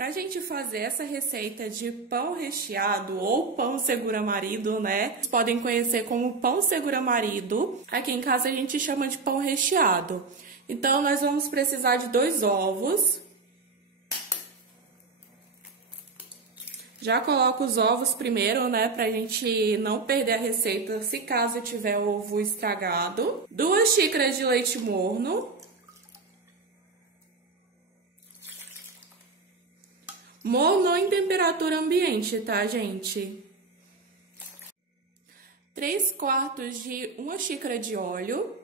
Pra gente fazer essa receita de pão recheado ou pão segura-marido, né? Vocês podem conhecer como pão segura-marido. Aqui em casa a gente chama de pão recheado. Então, nós vamos precisar de 2 ovos. Já coloco os ovos primeiro, né? Pra gente não perder a receita se caso tiver ovo estragado. 2 xícaras de leite morno. Morno em temperatura ambiente, tá, gente? 3/4 de 1 xícara de óleo.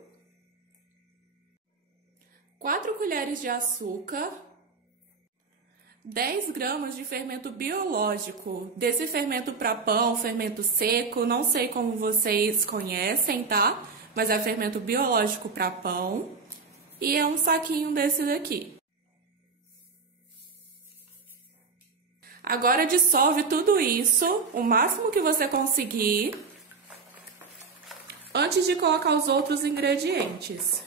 4 colheres de açúcar. 10 gramas de fermento biológico. Desse fermento para pão, fermento seco, não sei como vocês conhecem, tá? Mas é fermento biológico para pão. E é um saquinho desse daqui. Agora dissolve tudo isso, o máximo que você conseguir, antes de colocar os outros ingredientes.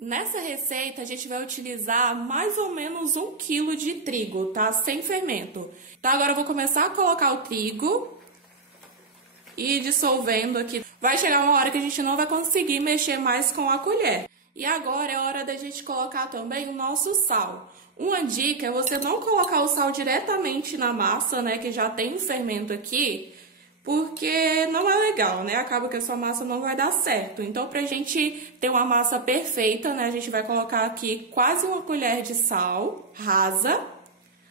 Nessa receita, a gente vai utilizar mais ou menos 1 quilo de trigo, tá? Sem fermento. Então, agora eu vou começar a colocar o trigo e ir dissolvendo aqui. Vai chegar uma hora que a gente não vai conseguir mexer mais com a colher. E agora é hora da gente colocar também o nosso sal. Uma dica é você não colocar o sal diretamente na massa, né, que já tem o fermento aqui, porque não é legal, né? Acaba que a sua massa não vai dar certo. Então, pra gente ter uma massa perfeita, né, a gente vai colocar aqui quase 1 colher de sal rasa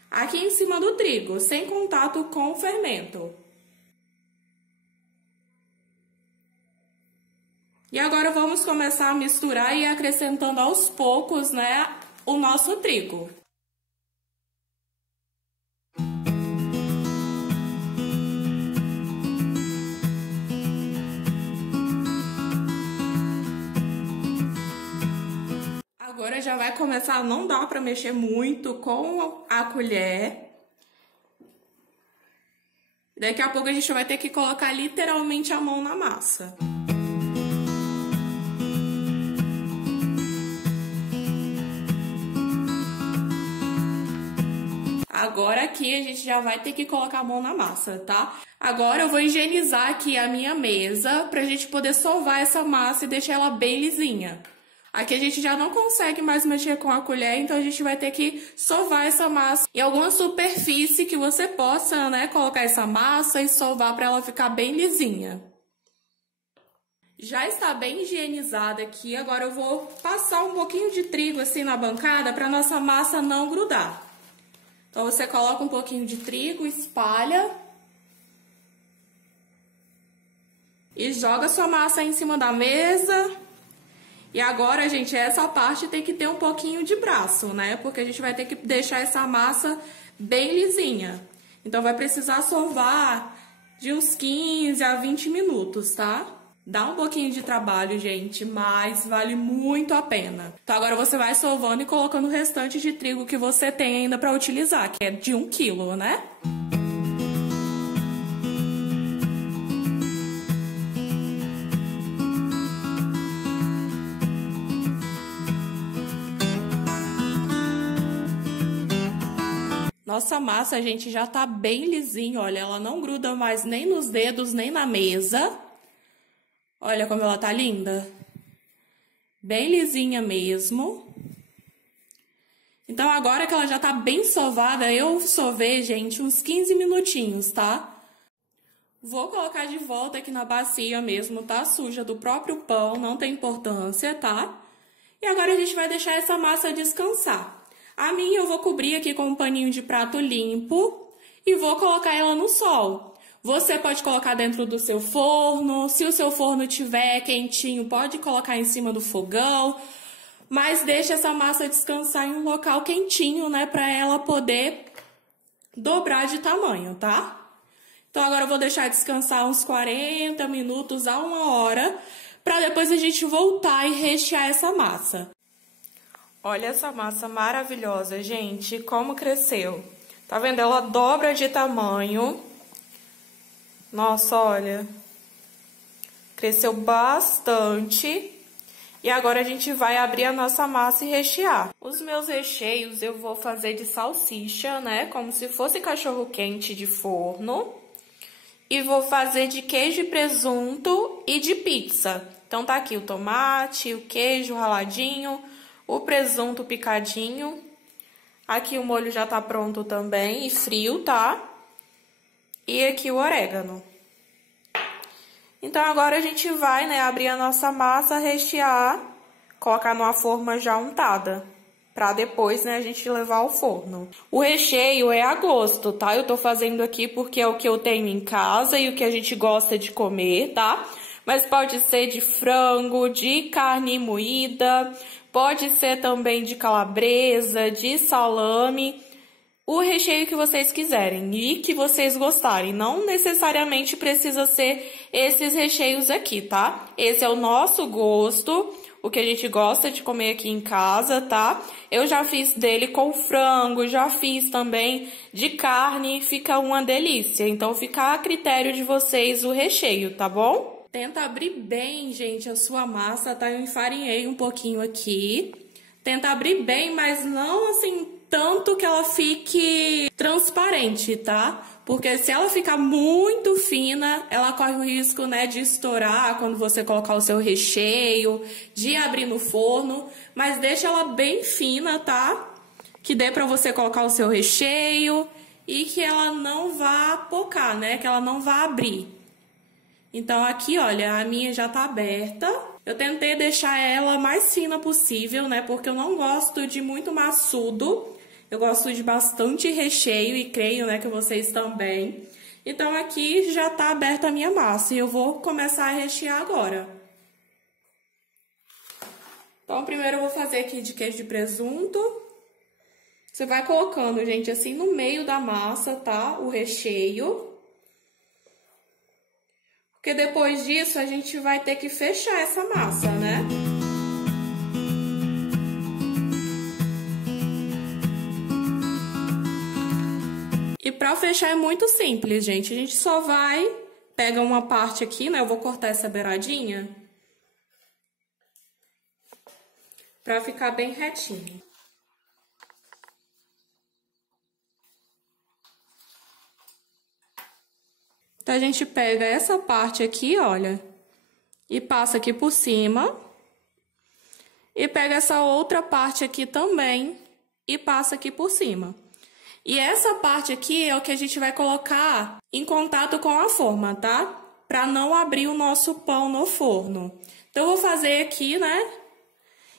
aqui em cima do trigo, sem contato com o fermento. E agora vamos começar a misturar e acrescentando aos poucos, né, o nosso trigo. Agora já vai começar, não dá para mexer muito com a colher. Daqui a pouco a gente vai ter que colocar literalmente a mão na massa. Agora aqui a gente já vai ter que colocar a mão na massa, tá? Agora eu vou higienizar aqui a minha mesa pra gente poder sovar essa massa e deixar ela bem lisinha. Aqui a gente já não consegue mais mexer com a colher, então a gente vai ter que sovar essa massa em alguma superfície que você possa, né, colocar essa massa e sovar pra ela ficar bem lisinha. Já está bem higienizada aqui, agora eu vou passar um pouquinho de trigo assim na bancada pra nossa massa não grudar. Então, você coloca um pouquinho de trigo, espalha e joga sua massa em cima da mesa. E agora, gente, essa parte tem que ter um pouquinho de braço, né? Porque a gente vai ter que deixar essa massa bem lisinha. Então, vai precisar sovar de uns 15 a 20 minutos, tá? Dá um pouquinho de trabalho, gente, mas vale muito a pena. Então, agora você vai sovando e colocando o restante de trigo que você tem ainda para utilizar, que é de 1 quilo, né? Nossa massa, gente, já tá bem lisinha, olha, ela não gruda mais nem nos dedos, nem na mesa. Olha como ela tá linda. Bem lisinha mesmo. Então, agora que ela já tá bem sovada, eu sovei, gente, uns 15 minutinhos, tá? Vou colocar de volta aqui na bacia mesmo, tá? Suja do próprio pão, não tem importância, tá? E agora a gente vai deixar essa massa descansar. A minha eu vou cobrir aqui com um paninho de prato limpo e vou colocar ela no sol. Você pode colocar dentro do seu forno, se o seu forno tiver quentinho, pode colocar em cima do fogão, mas deixa essa massa descansar em um local quentinho, né, para ela poder dobrar de tamanho, tá? Então agora eu vou deixar descansar uns 40 minutos a 1 hora, para depois a gente voltar e rechear essa massa. Olha essa massa maravilhosa, gente, como cresceu. Tá vendo? Ela dobra de tamanho. Nossa, olha, cresceu bastante. E agora a gente vai abrir a nossa massa e rechear. Os meus recheios eu vou fazer de salsicha, né? Como se fosse cachorro-quente de forno. E vou fazer de queijo e presunto e de pizza. Então tá aqui o tomate, o queijo raladinho, o presunto picadinho. Aqui o molho já tá pronto também e frio, tá? E aqui o orégano. Então, agora a gente vai, né, abrir a nossa massa, rechear, colocar numa forma já untada, pra depois, né, a gente levar ao forno. O recheio é a gosto, tá? Eu tô fazendo aqui porque é o que eu tenho em casa e o que a gente gosta de comer, tá? Mas pode ser de frango, de carne moída, pode ser também de calabresa, de salame. O recheio que vocês quiserem e que vocês gostarem. Não necessariamente precisa ser esses recheios aqui, tá? Esse é o nosso gosto, o que a gente gosta de comer aqui em casa, tá? Eu já fiz dele com frango, já fiz também de carne, fica uma delícia. Então, fica a critério de vocês o recheio, tá bom? Tenta abrir bem, gente, a sua massa, tá? Eu enfarinhei um pouquinho aqui. Tenta abrir bem, mas não assim tanto que ela fique transparente, tá? Porque se ela ficar muito fina, ela corre o risco, né, de estourar quando você colocar o seu recheio, de abrir no forno. Mas deixa ela bem fina, tá? Que dê pra você colocar o seu recheio e que ela não vá pocar, né? Que ela não vá abrir. Então, aqui, olha, a minha já tá aberta. Eu tentei deixar ela mais fina possível, né? Porque eu não gosto de muito maçudo. Eu gosto de bastante recheio e creio, né, que vocês também. Então, aqui já tá aberta a minha massa e eu vou começar a rechear agora. Então, primeiro eu vou fazer aqui de queijo de presunto. Você vai colocando, gente, assim no meio da massa, tá? O recheio. Porque depois disso a gente vai ter que fechar essa massa, né? E pra fechar é muito simples, gente. A gente só vai, pega uma parte aqui, né? Eu vou cortar essa beiradinha. Pra ficar bem retinho. Então, a gente pega essa parte aqui, olha, e passa aqui por cima. E pega essa outra parte aqui também e passa aqui por cima. E essa parte aqui é o que a gente vai colocar em contato com a forma, tá? Pra não abrir o nosso pão no forno. Então, eu vou fazer aqui, né?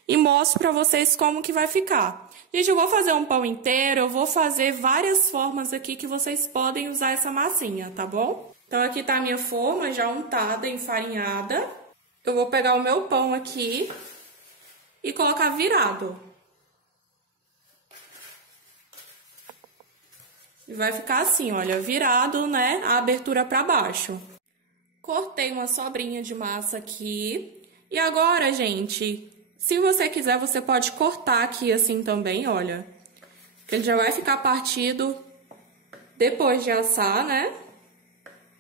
E mostro pra vocês como que vai ficar. Gente, eu vou fazer um pão inteiro, eu vou fazer várias formas aqui que vocês podem usar essa massinha, tá bom? Então, aqui tá a minha forma já untada, enfarinhada. Eu vou pegar o meu pão aqui e colocar virado. E vai ficar assim, olha, virado, né, a abertura pra baixo. Cortei uma sobrinha de massa aqui. E agora, gente, se você quiser, você pode cortar aqui assim também, olha. Que ele já vai ficar partido depois de assar, né?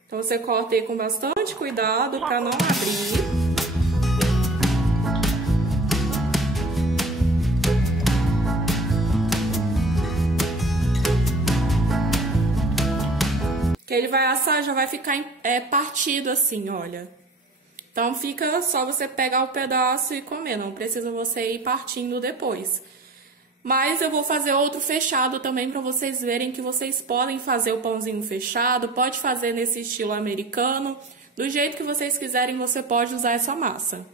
Então, você corta aí com bastante cuidado pra não abrir. Que ele vai assar, já vai ficar partido assim, olha. Então, fica só você pegar o pedaço e comer, não precisa você ir partindo depois. Mas eu vou fazer outro fechado também para vocês verem que vocês podem fazer o pãozinho fechado, pode fazer nesse estilo americano. Do jeito que vocês quiserem, você pode usar essa massa.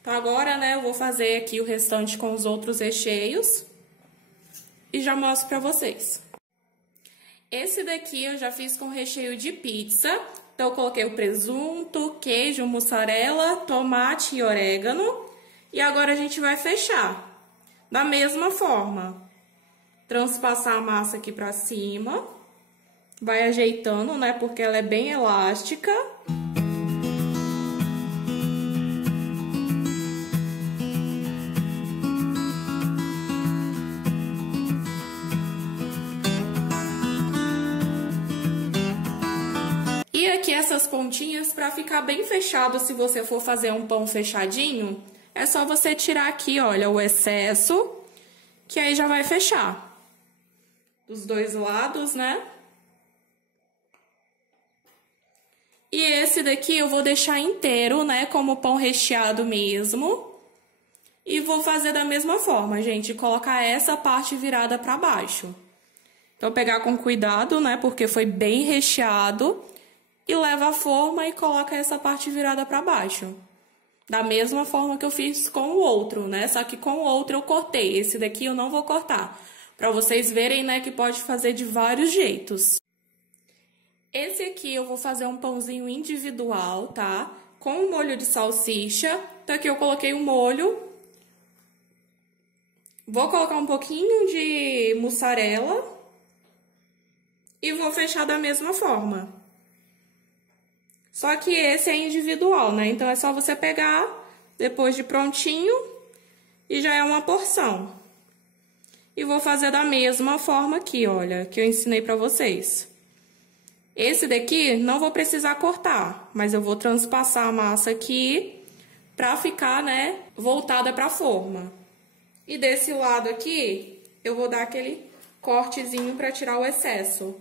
Então, agora, né, eu vou fazer aqui o restante com os outros recheios e já mostro para vocês. Esse daqui eu já fiz com recheio de pizza. Então, eu coloquei o presunto, queijo, mussarela, tomate e orégano. E agora a gente vai fechar. Da mesma forma. Transpassar a massa aqui pra cima. Vai ajeitando, né? Porque ela é bem elástica. E aqui essas pontinhas para ficar bem fechado, se você for fazer um pão fechadinho, é só você tirar aqui, olha, o excesso, que aí já vai fechar. Dos dois lados, né? E esse daqui eu vou deixar inteiro, né, como pão recheado mesmo. E vou fazer da mesma forma, gente, colocar essa parte virada pra baixo. Então, pegar com cuidado, né, porque foi bem recheado. E leva a forma e coloca essa parte virada pra baixo. Da mesma forma que eu fiz com o outro, né? Só que com o outro eu cortei. Esse daqui eu não vou cortar. Pra vocês verem, né, que pode fazer de vários jeitos. Esse aqui eu vou fazer um pãozinho individual, tá? Com o molho de salsicha. Então, aqui eu coloquei o molho. Vou colocar um pouquinho de mussarela. E vou fechar da mesma forma. Só que esse é individual, né? Então, é só você pegar, depois de prontinho, e já é uma porção. E vou fazer da mesma forma aqui, olha, que eu ensinei pra vocês. Esse daqui, não vou precisar cortar, mas eu vou transpassar a massa aqui, pra ficar, né, voltada pra forma. E desse lado aqui, eu vou dar aquele cortezinho pra tirar o excesso.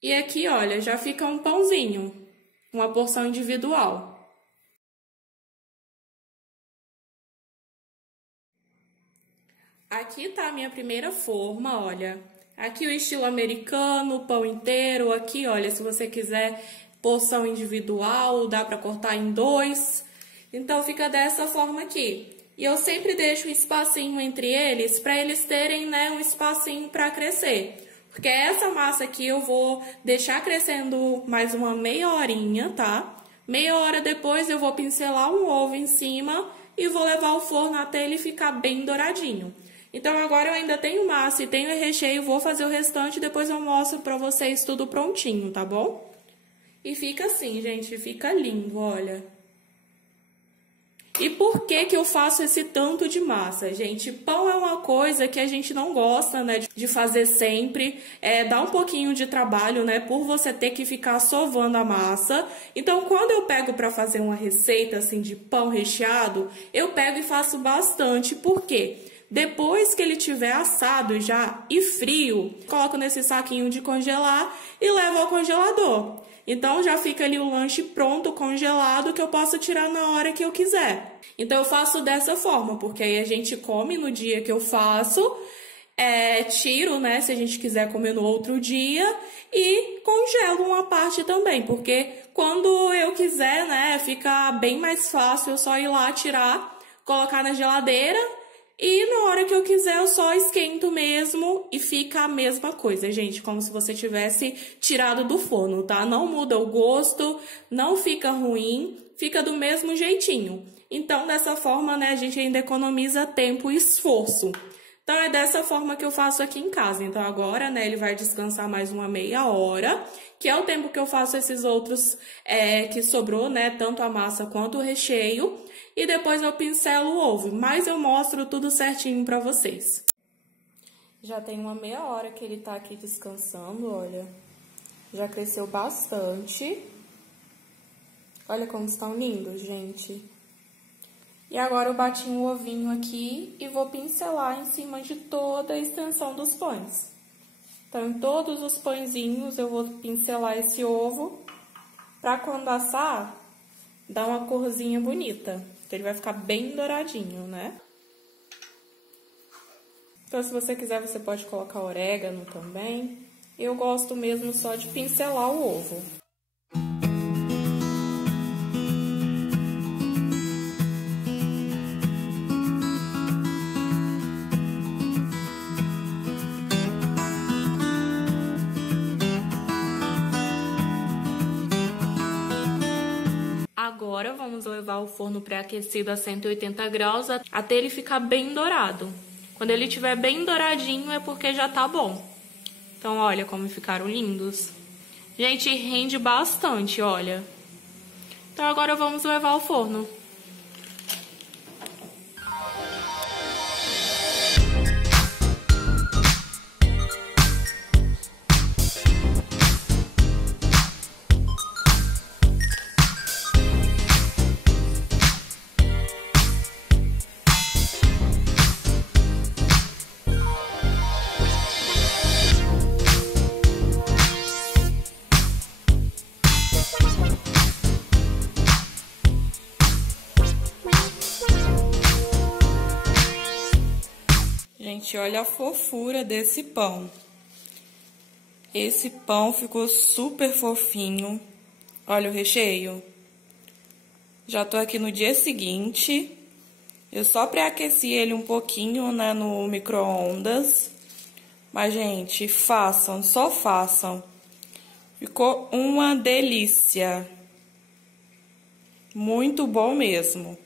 E aqui, olha, já fica um pãozinho, uma porção individual. Aqui tá a minha primeira forma, olha. Aqui o estilo americano, pão inteiro. Aqui, olha, se você quiser porção individual, dá pra cortar em dois. Então, fica dessa forma aqui. E eu sempre deixo um espacinho entre eles, pra eles terem, né, um espacinho pra crescer. Porque essa massa aqui eu vou deixar crescendo mais uma meia horinha, tá? Meia hora depois eu vou pincelar um ovo em cima e vou levar ao forno até ele ficar bem douradinho. Então, agora eu ainda tenho massa e tenho recheio, vou fazer o restante e depois eu mostro pra vocês tudo prontinho, tá bom? E fica assim, gente, fica lindo, olha. E por que que eu faço esse tanto de massa, gente? Pão é uma coisa que a gente não gosta, né, de fazer sempre. Dá um pouquinho de trabalho, né, por você ter que ficar sovando a massa. Então, quando eu pego para fazer uma receita, assim, de pão recheado, eu pego e faço bastante. Por quê? Depois que ele tiver assado já e frio, coloco nesse saquinho de congelar e levo ao congelador. Então, já fica ali o lanche pronto, congelado, que eu posso tirar na hora que eu quiser. Então, eu faço dessa forma, porque aí a gente come no dia que eu faço, tiro, né, se a gente quiser comer no outro dia, e congelo uma parte também, porque quando eu quiser, né, fica bem mais fácil eu só ir lá tirar, colocar na geladeira, e na hora que eu quiser, eu só esquento mesmo e fica a mesma coisa, gente. Como se você tivesse tirado do forno, tá? Não muda o gosto, não fica ruim, fica do mesmo jeitinho. Então, dessa forma, né, a gente ainda economiza tempo e esforço. Então, é dessa forma que eu faço aqui em casa. Então, agora, né, ele vai descansar mais uma meia hora, que é o tempo que eu faço esses outros que sobrou, né, tanto a massa quanto o recheio. E depois eu pincelo o ovo, mas eu mostro tudo certinho pra vocês. Já tem uma meia hora que ele tá aqui descansando, olha. Já cresceu bastante. Olha como estão lindos, gente. E agora eu bati um ovinho aqui e vou pincelar em cima de toda a extensão dos pães. Então, em todos os pãezinhos eu vou pincelar esse ovo pra quando assar, dar uma corzinha bonita. Então, ele vai ficar bem douradinho, né? Então, se você quiser, você pode colocar orégano também. Eu gosto mesmo só de pincelar o ovo. Agora, vamos levar o forno pré-aquecido a 180 graus até ele ficar bem dourado. Quando ele estiver bem douradinho é porque já tá bom. Então, olha como ficaram lindos. Gente, rende bastante, olha. Então, agora vamos levar ao forno. Gente, olha a fofura desse pão. Esse pão ficou super fofinho. Olha o recheio. Já tô aqui no dia seguinte. Eu só pré-aqueci ele um pouquinho, né, no micro-ondas. Mas, gente, façam, só façam. Ficou uma delícia. Muito bom mesmo.